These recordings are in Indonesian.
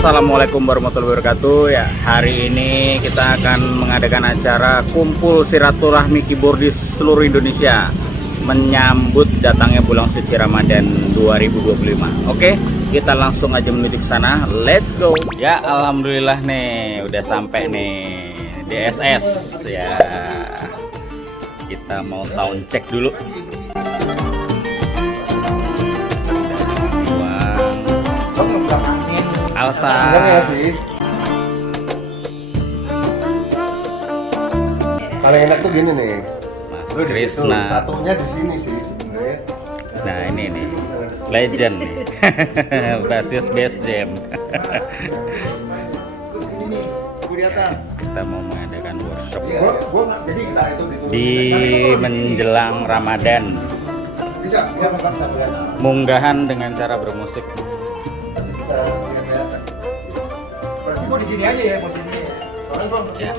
Assalamualaikum warahmatullahi wabarakatuh. Ya, hari ini kita akan mengadakan acara kumpul silaturahmi keyboardis seluruh Indonesia menyambut datangnya bulan suci Ramadan 2025. Oke, kita langsung aja menuju ke sana. Let's go. Ya, alhamdulillah nih udah sampai nih DSS ya. Kita mau sound check dulu. Alsa. Paling enak tuh gini nih. Mas Krisna. Satunya di sini sih sebenarnya. Nah, ini nih. Legend nih. Basis Bass Jam. Di atas. Kita mau mengadakan workshop Jadi kita itu di menjelang Ramadan. bisa Munggahan dengan cara bermusik. bisa kelihatan. Berarti mau di sini aja ya posisinya. Ya.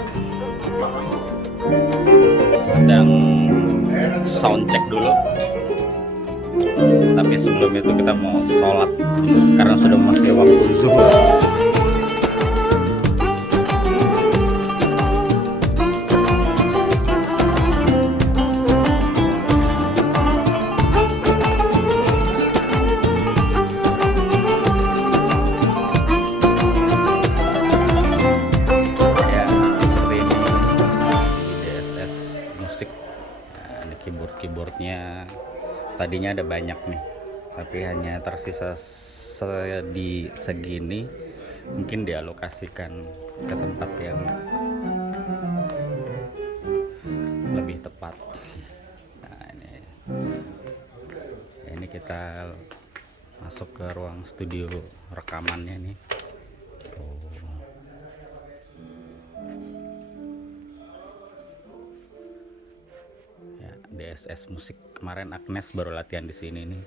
Sedang sound check dulu. Tapi sebelum itu kita mau sholat karena sudah memasuki waktu zuhur. Keyboardnya tadinya ada banyak nih, tapi hanya tersisa di segini. Mungkin dialokasikan ke tempat yang lebih tepat. Nah, ini kita masuk ke ruang studio rekamannya nih. DSS musik. Kemarin Agnes baru latihan di sini nih.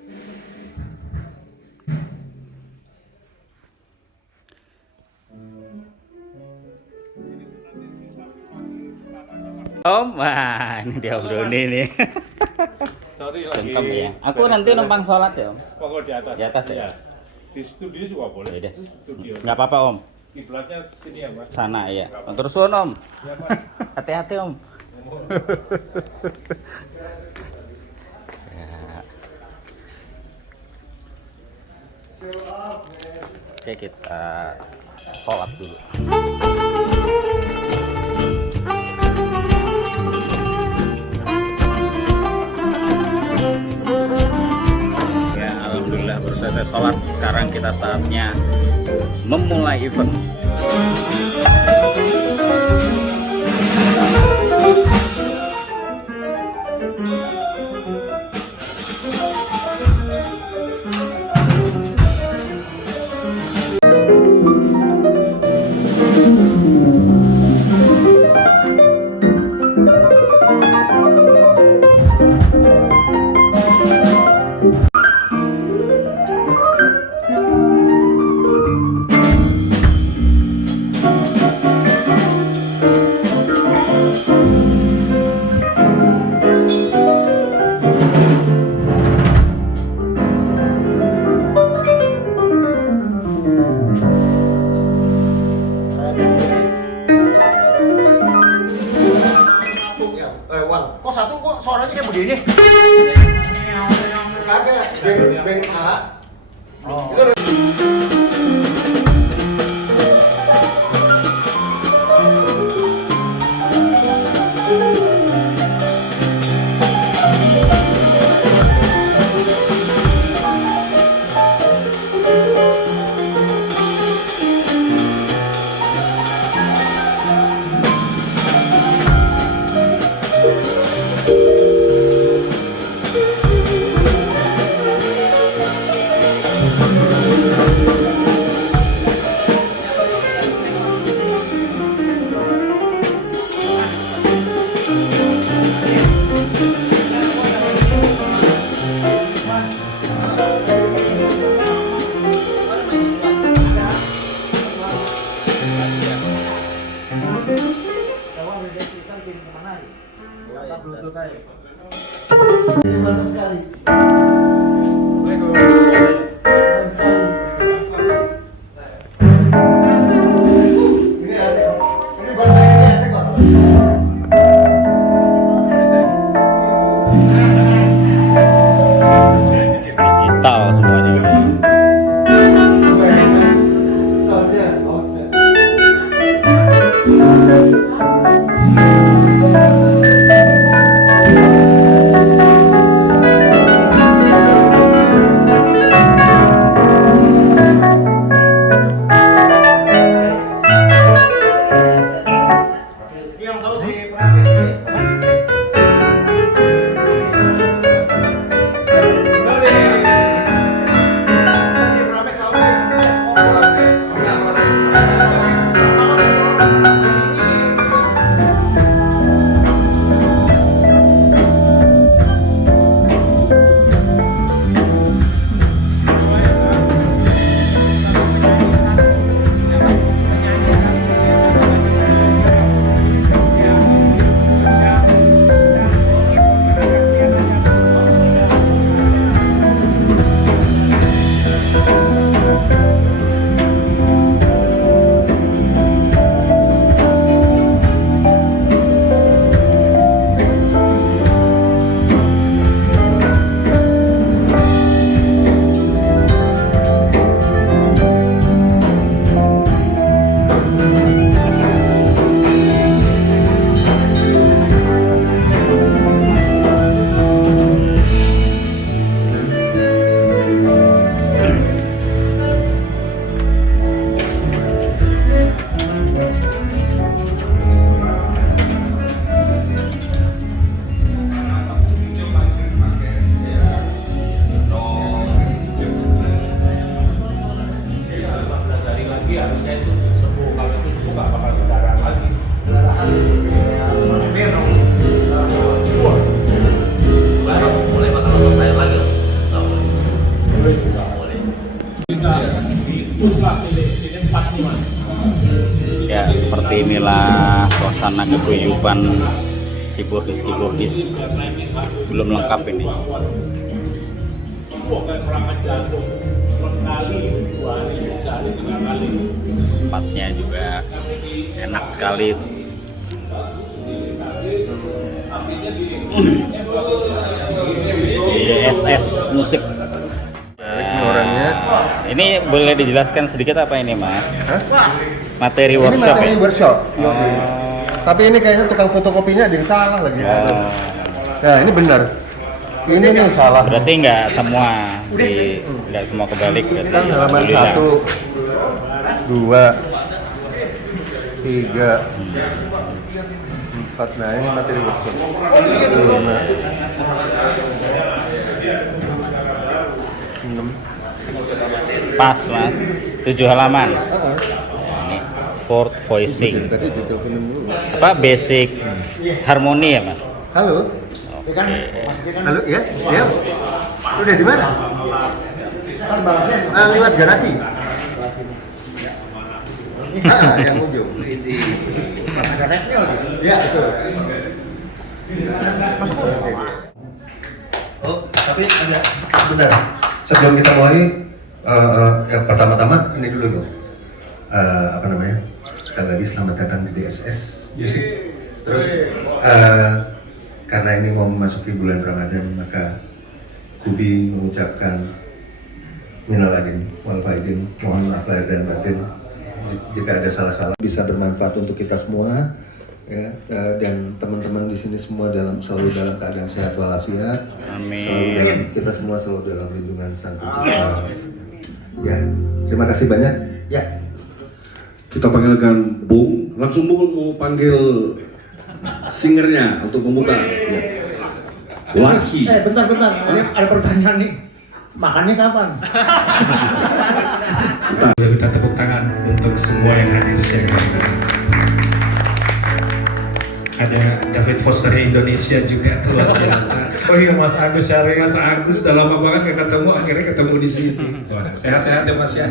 Om, wah ini dia Om Doni nih. Sorry lagi. Ya. Aku nanti numpang sholat ya Om. Pokok di atas. Di atas ya. Di studio juga boleh. Yaudah. Di studio. Nggak apa-apa Om. Kiblatnya sini ya Mas. Sana ya. Terus suun Om. Ya Mas. Hati-hati Om. Oke, kita sholat dulu. Ya, alhamdulillah baru selesai sholat. Sekarang kita saatnya memulai event. Kok satu kok suaranya kayak begini? Kagak, beng A. Oh. Bluetooth aja. Gimana sekali? Keren sekali. Ya, seperti inilah suasana keguyuban keyboardis. Belum lengkap ini. Tempatnya juga enak sekali. DSS musik. Orangnya. Ini boleh dijelaskan sedikit apa ini, Mas? Hah? Materi Ini workshop materi ya? workshop. Oh. Tapi ini kayaknya tukang fotokopinya ada yang salah lagi. Oh. Nah, ini benar. Ini nih salah. Berarti nggak semua nggak semua kebalik berarti. Kan halaman tulisan. 1, 2, 3, 4. Nah, ini materi workshop. 5, 6. Pas, Mas. 7 halaman. Ini fourth voicing. Tadi diteleponin dulu. Apa basic harmoni ya, Mas? Halo. Oke. Halo, ya? Ya. Udah di mana? Lewat garasi. Yang ujung. Ada repel gitu. Iya, betul. Masuk. Oh, tapi ada benar. Sebelum kita mulai, yang pertama-tama ini dulu dong. Apa namanya? Sekali lagi selamat datang di DSS Music. Terus karena ini mau memasuki bulan Ramadan, maka Kubi mengucapkan minal aidin wal faizin, mohon maaf lahir dan batin jika ada salah-salah, bisa bermanfaat untuk kita semua ya, dan teman-teman di sini semua selalu dalam keadaan sehat walafiat. Amin. Kita semua selalu dalam lindungan Sang Pencipta. Ya, terima kasih banyak. Ya. Kita panggilkan Bung, langsung Bung mau panggil singernya untuk membuka. Ya. Laki. Bentar, ada pertanyaan nih. Makannya kapan? Kita tepuk tangan untuk semua yang hadir siang ini. Ada David Foster Indonesia juga luar biasa. Oh iya, Mas Agus Syarif, Mas Agus udah lama banget gak ketemu, akhirnya ketemu di sini. Wah, sehat-sehat ya Mas ya.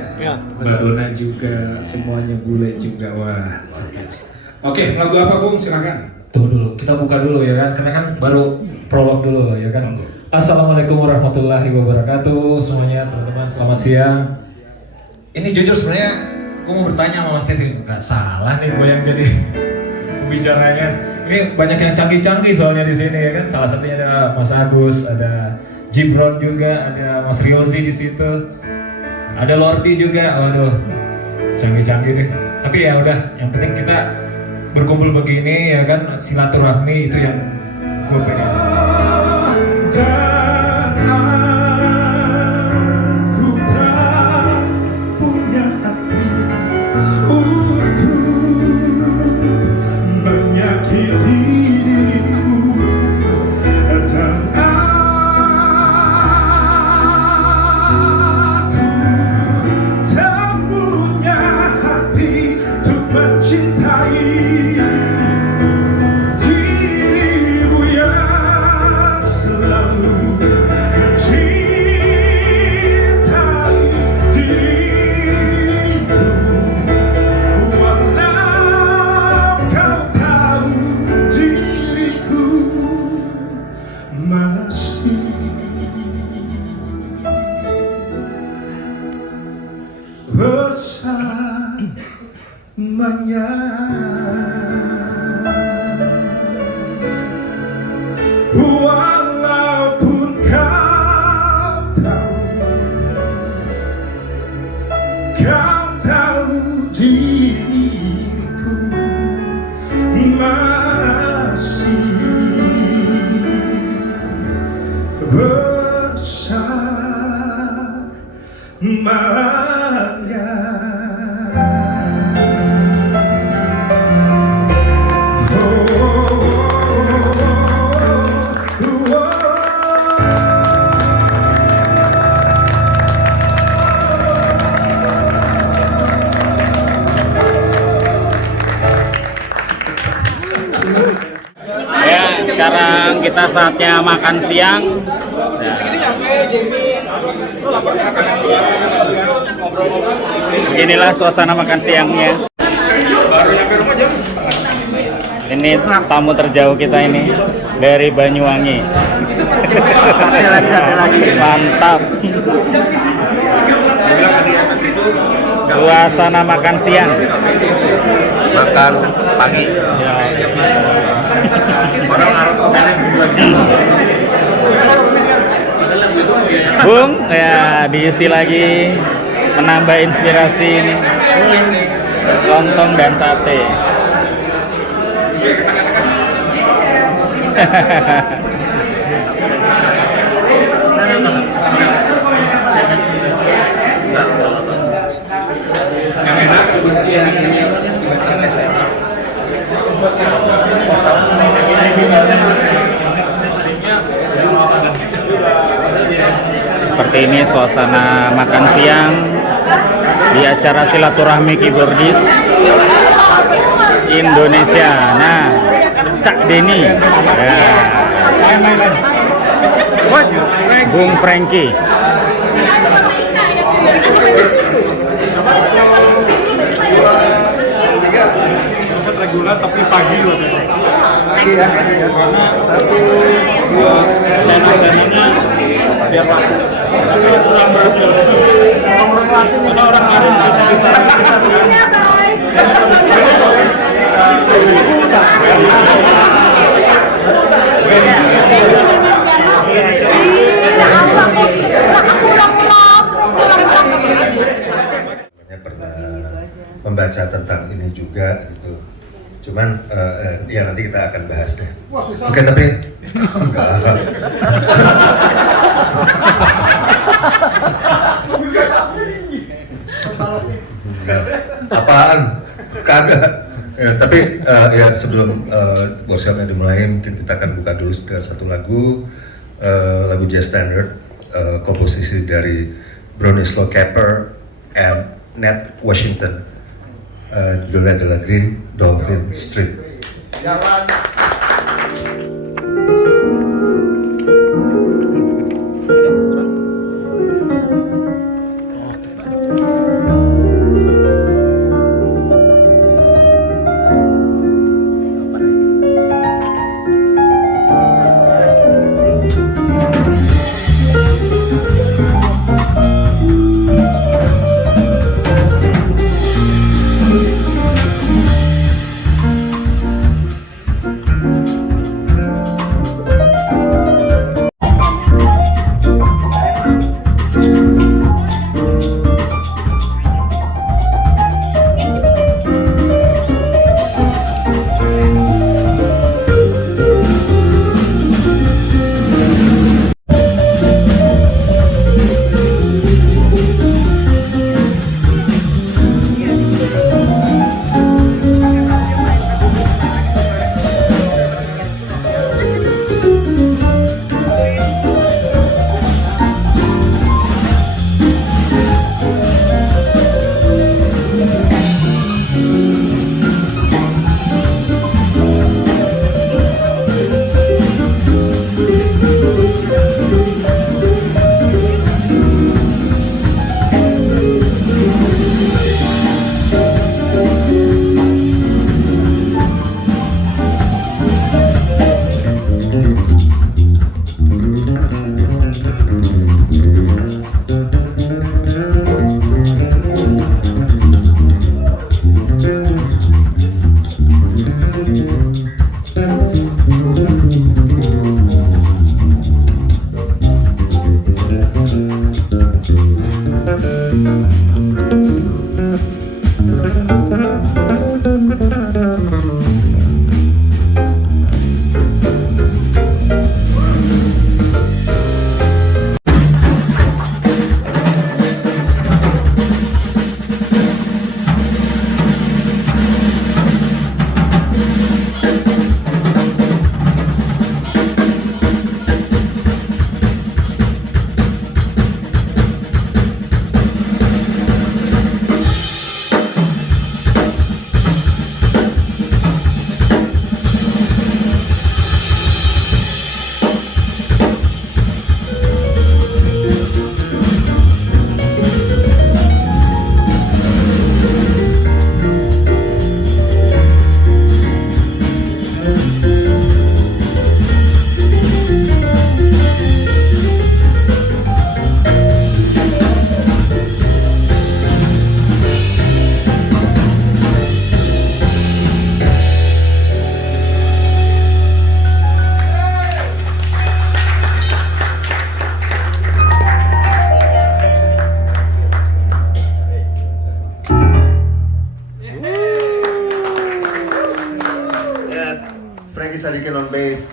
Mbak Dona juga, semuanya bule juga. Wah, oke, lagu apa Bung? Silakan. Tunggu dulu, kita buka dulu ya kan, karena kan baru prolog dulu ya kan. Assalamualaikum warahmatullahi wabarakatuh semuanya, teman-teman, selamat siang. Ini jujur sebenarnya gue mau bertanya sama Mas Titi, nggak salah nih gue yang jadi pembicaranya. Ini banyak yang canggih-canggih soalnya di sini ya kan. Salah satunya ada Mas Agus, ada Gibran juga, ada Mas Riozi di situ, ada Lordi juga. Waduh, canggih-canggih deh. Tapi ya udah, yang penting kita berkumpul begini ya kan, silaturahmi itu yang gue pengen. Dan aku tak punya hati untuk menyakiti dirimu, dan aku tak punya hati untuk mencintai dirimu yang selalu mencintai diriku, walau kau tahu diriku masih bersamanya. Walaupun kau tahu diriku masih bersamanya. Ya, sekarang kita saatnya makan siang. Ya. Inilah suasana makan siangnya. Ini tamu terjauh kita ini dari Banyuwangi. Sate lagi. Mantap. Suasana makan siang. Makan pagi. Bung, ya diisi lagi, menambah inspirasi ini. Lontong dan sate. Yang enak Seperti ini suasana makan siang di acara silaturahmi keyboardis Indonesia. Nah, Cak Denny, ya. Bung Frankie. Regular tapi pagi loh. Pagi ya. 1, 2. Dan adananya biar laku. Kurang berhasil. Karena orang lain susah kita. Pernah membaca tentang ini juga gitu. Cuman ya nanti kita akan bahas deh. Oke, tapi enggak. Apaan? Kagak. Ya, tapi ya sebelum workshopnya dimulai, mungkin kita akan buka dulu satu lagu, lagu jazz standard, komposisi dari Bronislaw Kapper and Nat Washington. Judulnya adalah Green Dolphin Street.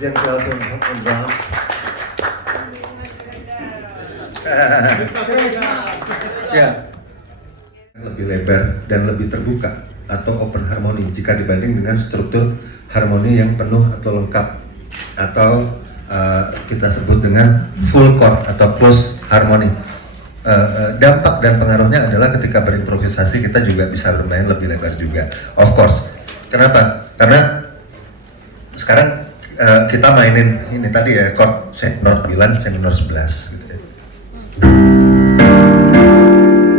Jen Kelson on drums. Ya, lebih lebar dan lebih terbuka atau open harmony jika dibanding dengan struktur harmoni yang penuh atau lengkap atau kita sebut dengan full chord atau close harmony. Dampak dan pengaruhnya adalah ketika berimprovisasi kita juga bisa bermain lebih lebar juga, of course. Kenapa? Karena sekarang kita mainin ini tadi ya, chord C minor 9, C minor 11 gitu ya.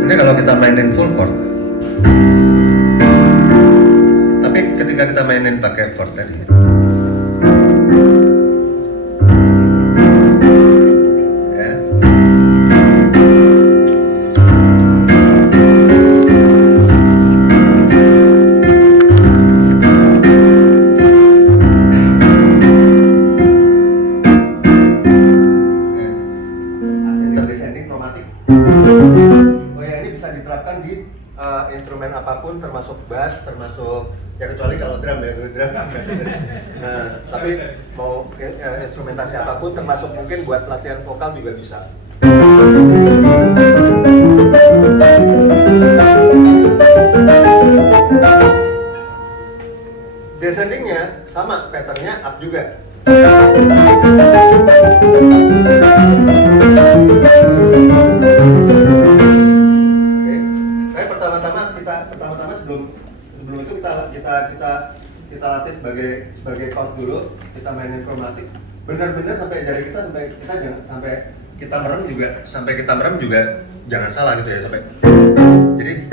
Ini kalau kita mainin full chord, tapi ketika kita mainin pakai chord tadi ya, descending chromatic. Oh ya, ini bisa diterapkan di instrumen apapun, termasuk bass, termasuk ya kecuali kalau drum ya, drum. Nah, tapi mau instrumentasi apapun, termasuk mungkin buat latihan vokal juga bisa. Descendingnya sama, patternnya up juga. Oke, tapi pertama-tama sebelum itu kita latih sebagai chord dulu, kita mainin kromatik. Benar-benar sampai jari kita sampai kita merem juga jangan salah gitu ya, sampai. Jadi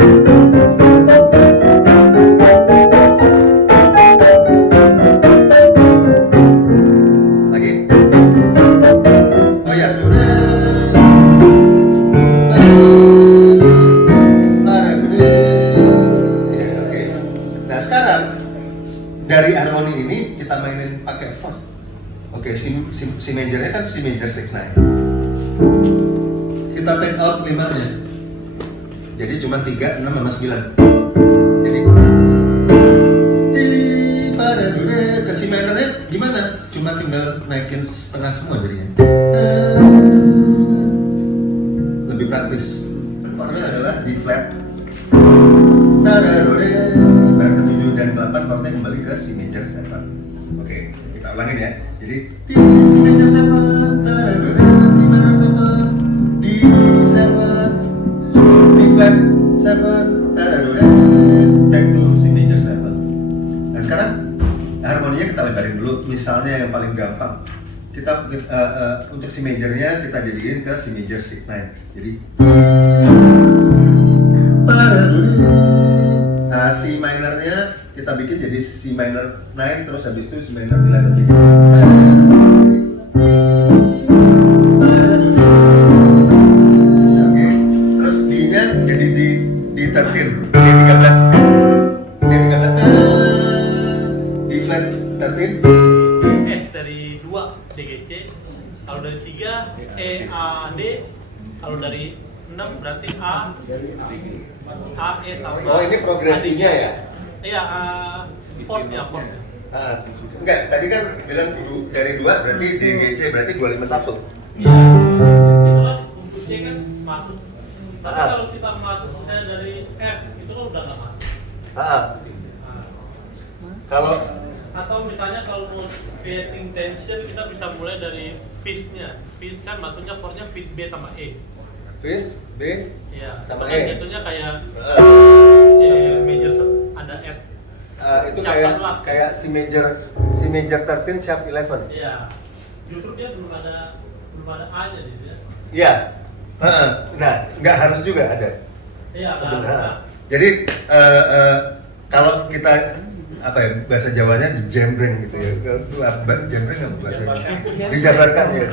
dari harmoni ini kita mainin pakai chord. Oke, C majornya kan C major 6/9. Kita take out 5-nya. Jadi cuma 3, 6 sama 9. Jadi ke C minornya gimana? Cuma tinggal naikin setengah semua jadinya. Lebih praktis. Chordnya adalah D flat. Bar ke-7 dan ke-8 chordnya kembali ke C major 7. Oke, kita ulangin ya. Jadi D C major 7, C minor 7, D 7, D flat 7, back to C major 7. Nah sekarang harmoninya kita lebarin dulu. Misalnya yang paling gampang, kita untuk C majornya kita jadiin ke C major 6/9. Jadi C minornya kita bikin jadi C minor 9, terus habis itu C minor 11 jadi oke, terus D nya jadi di 13, D 13, D flat 13. Dari 2 DGC, kalau dari 3 E A D, kalau dari 6 berarti A E sama. Oh ini progresinya ya? Iya, chordnya. Enggak, tadi kan bilang dari 2 berarti DGC berarti 251. Iya, itu kan untuk C kan masuk. Tapi kalau kita masuk misalnya dari F, itu kan udah nggak masuk. Kalau Atau misalnya kalau mau creating tension, kita bisa mulai dari fizz-nya. Fizz kan maksudnya chordnya fizz B sama E. fizz B Iya, sama itu kan E. jatuhnya kayak C major ada F. Itu Sharp kayak C major 13 sharp 11. Iya. Justru dia belum ada A-nya gitu ya. Iya. Nah, nggak harus juga ada. Iya, Sebenarnya. Jadi kalau kita apa ya bahasa Jawanya dijembreng gitu ya. Jembreng apa bahasa? Dijabarkan ya.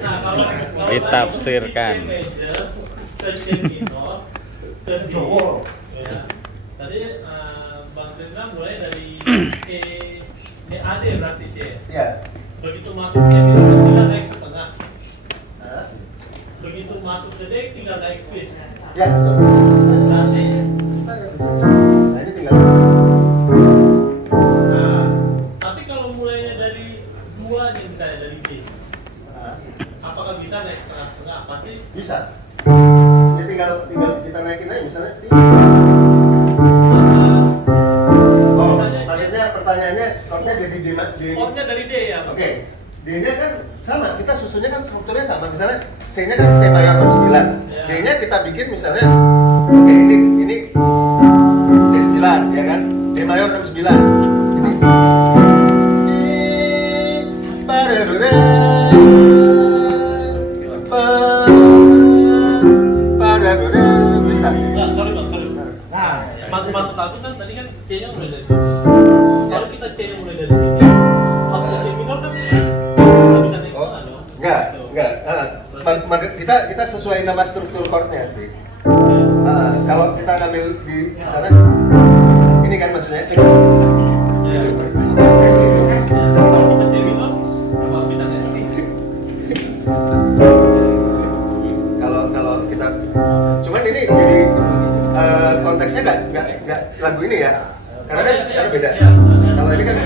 Nah, kalau Ditafsirkan. C major, C minor, ke D. Ya. Tadi Bang Trisna mulai dari E A D berarti D. Iya. Begitu masuk ke D tinggal naik setengah. Begitu masuk ke D tinggal naik fizz. Ya, betul. Berarti Nah, ini tinggal. nah, tapi kalau bisa naik setengah-setengah pasti. Bisa. Ya tinggal kita naikin aja misalnya. Oh, maksudnya pertanyaannya chordnya jadi D. Chordnya dari D ya. Oke. D-nya kan sama, kita susunnya kan strukturnya sama. Misalnya C-nya kan C mayor 9. Ya. D-nya kita bikin misalnya oke, ini D9 ya kan? D mayor 69. Ini bisa. Nah, sorry bang. Nah, Maksud aku kan tadi kan C-nya mulai dari sini. Kalau kita C-nya mulai dari sini, pas ke C minor kan nggak bisa naik setengah dong. enggak. Kita sesuai nama struktur chordnya sih. Kalau kita ngambil di sana, ini kan maksudnya. Ya. Kita C minor, apa bisa naik setengah? Kalau kita, cuman ini jadi konteksnya nggak lagu ini ya, karena kan beda. Kalau ini kan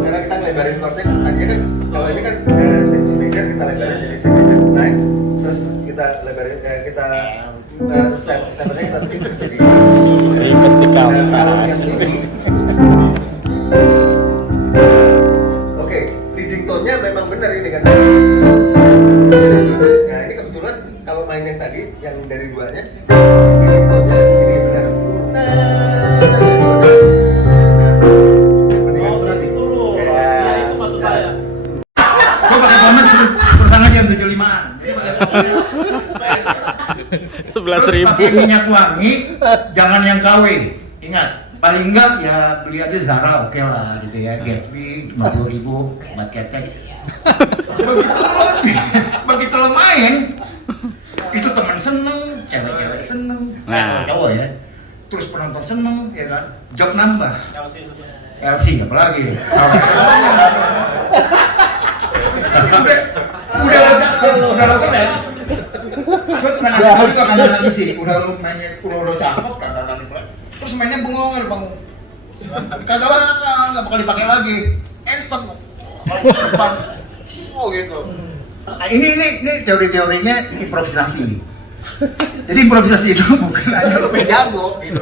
karena kita ngelebarin chordnya, tadinya kan kalau ini kan C major kita lebarin jadi C major 9, terus kita lebarin kita sebenarnya kita skip jadi Ribet di kalau kawasan. yang ini oke, leading tone-nya memang benar ini kan. Nah ini kebetulan kalau main yang tadi yang dari duanya leading tone-nya ini benar. Mendingan Oh, turun sedikit turun. Ya. Ya itu maksud saya. Gua pakai bonus terusan aja 75-an. 11.000. Terus pakai minyak wangi, jangan yang KW. Ingat, paling enggak ya beli aja Zara oke lah gitu ya. Gatsby 50.000 buat ketek. Begitu lo main, itu teman seneng, cewek-cewek seneng, Nah. cowok ya. Terus penonton seneng, ya kan? Job nambah. LC sebenarnya. LC apalagi sama udah lega ya gue senang ngasih tau juga kanan lagi sih udah lu mainnya udah cakep kanan lagi terus mainnya bengong kagak bakal dipakai lagi instant depan oh gitu. Nah, ini teori-teorinya improvisasi. Jadi improvisasi itu bukan hanya lo main jago gitu.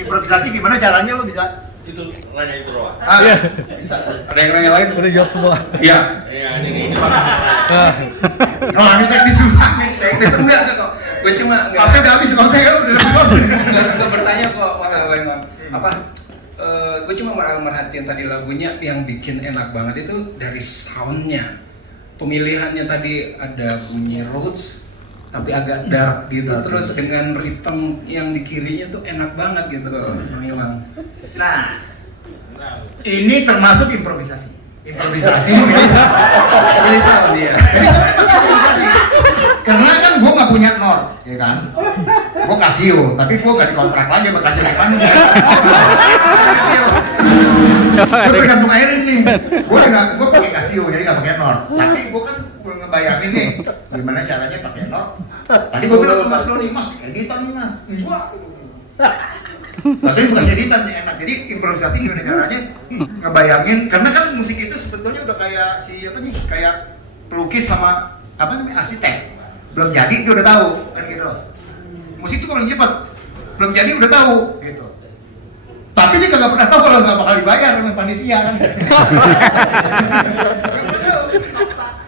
Improvisasi gimana caranya lo bisa Itu nanya itu doang. bisa. Ada yang nanya lain? Udah jawab semua. Iya. Iya, ini Oh, ini teknis susah nih. Teknis enggak kok. Gue cuma Kalau saya udah habis, kalau saya udah habis. enggak bertanya kok apa gue cuma merhatiin tadi lagunya yang bikin enak banget itu dari soundnya, pemilihannya tadi ada bunyi roots tapi agak dark gitu, terus dengan ritme yang di kirinya tuh enak banget gitu Bang Iwan. Nah, ini termasuk improvisasi. Improvisasi. Pilih sound dia. Ini sebenarnya masih improvisasi. Karena kan gue nggak punya not, ya kan? Gue Casio, tapi gue nggak dikontrak lagi sama Casio Depan. Gue tergantung airin nih. Gue pakai Casio, jadi nggak pakai not. Tapi gue kan ngebayangin nih, gimana caranya pakai not. Tadi gue bilang ke Mas Loni, Mas, editan nih Mas. Wah. Tapi bukan editan nih enak. Jadi improvisasi gimana caranya ngebayangin, karena kan musik itu sebetulnya udah kayak kayak pelukis sama apa namanya arsitek. Belum jadi dia udah tahu kan gitu. Musik itu paling cepat. Belum jadi udah tahu gitu. Tapi dia kagak pernah tahu kalau nggak bakal dibayar sama panitia kan.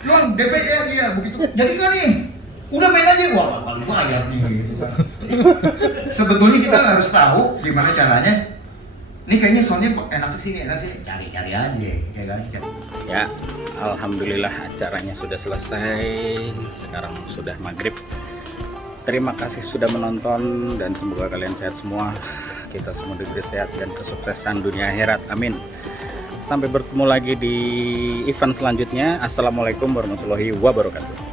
Luang DP ya begitu. Jadi nggak nih? Udah main aja, wah bakal dibayar nih. Gitu kan. Sebetulnya kita harus tahu gimana caranya. Ini kayaknya soundnya enak sini, cari-cari aja, ya kan? Ya, alhamdulillah acaranya sudah selesai. Sekarang sudah maghrib. Terima kasih sudah menonton dan semoga kalian sehat semua. Kita semua diberi sehat dan kesuksesan dunia akhirat. Amin. Sampai bertemu lagi di event selanjutnya. Assalamualaikum warahmatullahi wabarakatuh.